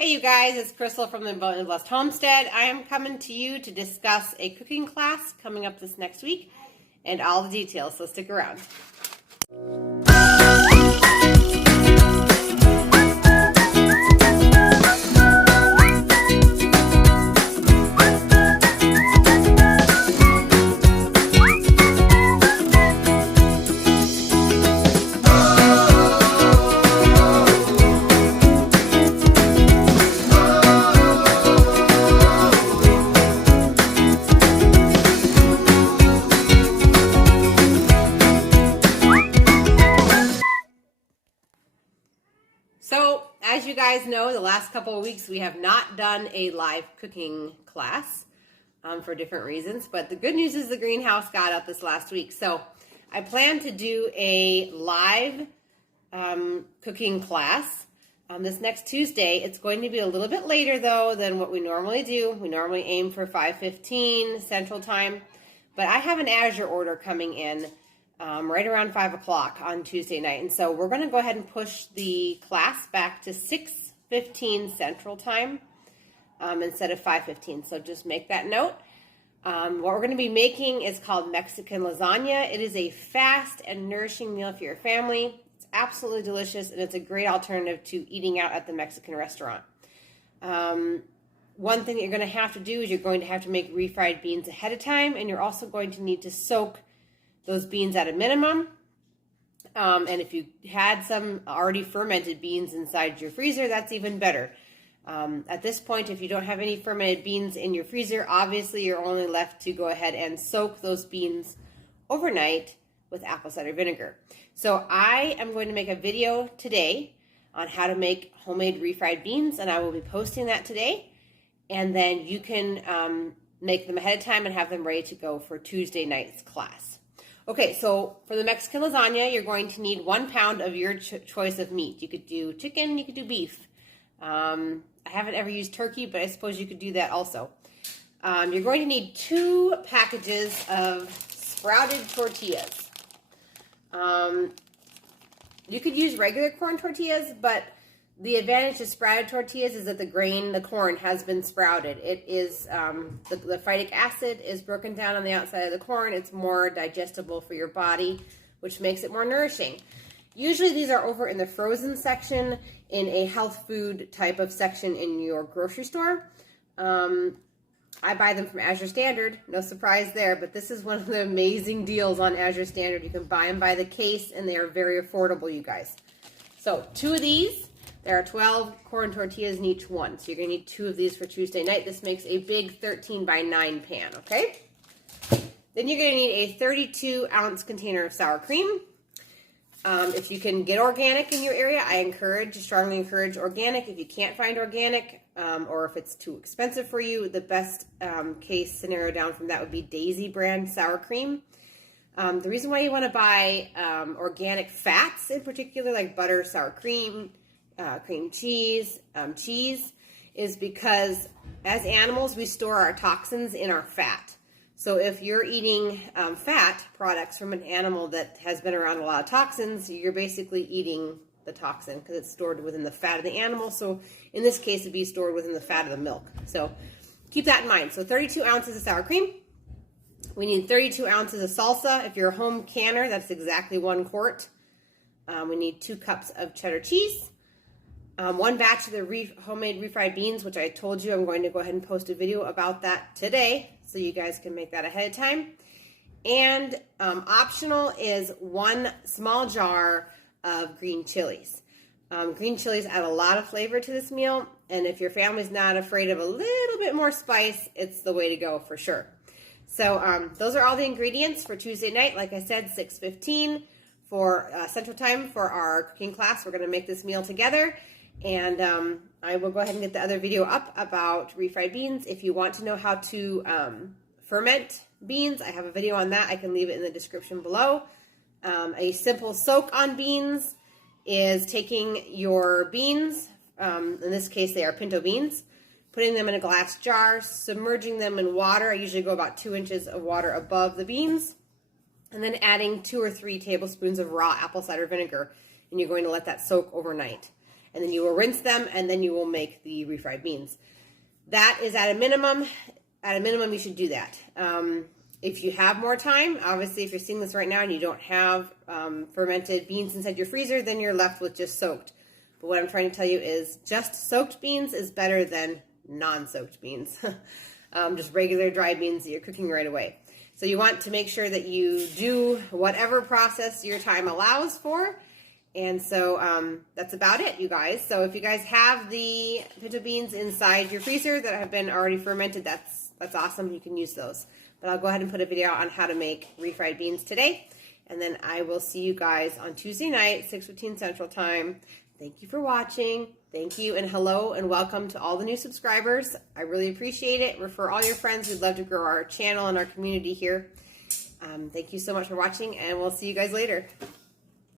Hey you guys, it's Crystal from the Abundantly Blessed Homestead. I am coming to you to discuss a cooking class coming up this next week and all the details, so stick around. So, as you guys know, the last couple of weeks we have not done a live cooking class for different reasons, but the good news is the greenhouse got up this last week. So, I plan to do a live cooking class this next Tuesday. It's going to be a little bit later though than what we normally do. We normally aim for 5:15 Central Time, but I have an Azure order coming in right around 5 o'clock on Tuesday night. And so we're going to go ahead and push the class back to 6:15 Central Time instead of 5:15. So just make that note. What we're going to be making is called Mexican lasagna. It is a fast and nourishing meal for your family. It's absolutely delicious, and it's a great alternative to eating out at the Mexican restaurant. One thing that you're going to have to do is you're going to have to make refried beans ahead of time, and you're also going to need to soak those beans at a minimum. And if you had some already fermented beans inside your freezer, that's even better. At this point, if you don't have any fermented beans in your freezer, obviously you're only left to go ahead and soak those beans overnight with apple cider vinegar. So I am going to make a video today on how to make homemade refried beans, and I will be posting that today. And then you can make them ahead of time and have them ready to go for Tuesday night's class. Okay, so for the Mexican lasagna, you're going to need 1 pound of your choice of meat. You could do chicken, you could do beef. I haven't ever used turkey, but I suppose you could do that also. You're going to need 2 packages of sprouted tortillas. You could use regular corn tortillas, but the advantage of sprouted tortillas is that the corn has been sprouted. It is, the phytic acid is broken down on the outside of the corn. It's more digestible for your body, which makes it more nourishing. Usually these are over in the frozen section in a health food type of section in your grocery store. I buy them from Azure Standard, no surprise there, but this is one of the amazing deals on Azure Standard. You can buy them by the case, and they are very affordable, you guys. So 2 of these. There are 12 corn tortillas in each one, so you're going to need 2 of these for Tuesday night. This makes a big 13 by 9 pan, okay? Then you're going to need a 32-ounce container of sour cream. If you can get organic in your area, I strongly encourage organic. If you can't find organic, or if it's too expensive for you, the best case scenario down from that would be Daisy brand sour cream. The reason why you want to buy organic fats in particular, like butter, sour cream, cream cheese, is because as animals, we store our toxins in our fat. So if you're eating fat products from an animal that has been around a lot of toxins, you're basically eating the toxin because it's stored within the fat of the animal. So in this case, it'd be stored within the fat of the milk. So keep that in mind. So 32 ounces of sour cream. We need 32 ounces of salsa. If you're a home canner, that's exactly 1 quart. We need 2 cups of cheddar cheese. 1 batch of the homemade refried beans, which I told you I'm going to go ahead and post a video about that today, so you guys can make that ahead of time. And optional is 1 small jar of green chilies. Green chilies add a lot of flavor to this meal, and if your family's not afraid of a little bit more spice, it's the way to go for sure. So those are all the ingredients for Tuesday night. Like I said, 6:15 for Central Time for our cooking class. We're going to make this meal together. And I will go ahead and get the other video up about refried beans. If you want to know how to ferment beans, I have a video on that. I can leave it in the description below. A simple soak on beans is taking your beans, in this case they are pinto beans, putting them in a glass jar, submerging them in water. I usually go about 2 inches of water above the beans, and then adding 2 or 3 tablespoons of raw apple cider vinegar, and you're going to let that soak overnight. and then you will rinse them, and then you will make the refried beans. That is at a minimum. At a minimum, you should do that. If you have more time, obviously if you're seeing this right now and you don't have fermented beans inside your freezer, then you're left with just soaked. But what I'm trying to tell you is just soaked beans is better than non-soaked beans. Just regular dry beans that you're cooking right away. So you want to make sure that you do whatever process your time allows for. And so that's about it, you guys. So if you guys have the pinto beans inside your freezer that have been already fermented, that's awesome. You can use those. But I'll go ahead and put a video out on how to make refried beans today. And then I will see you guys on Tuesday night, 6:15 Central Time. Thank you for watching. Thank you, and hello, and welcome to all the new subscribers. I really appreciate it. Refer all your friends. We'd love to grow our channel and our community here. Thank you so much for watching, and we'll see you guys later.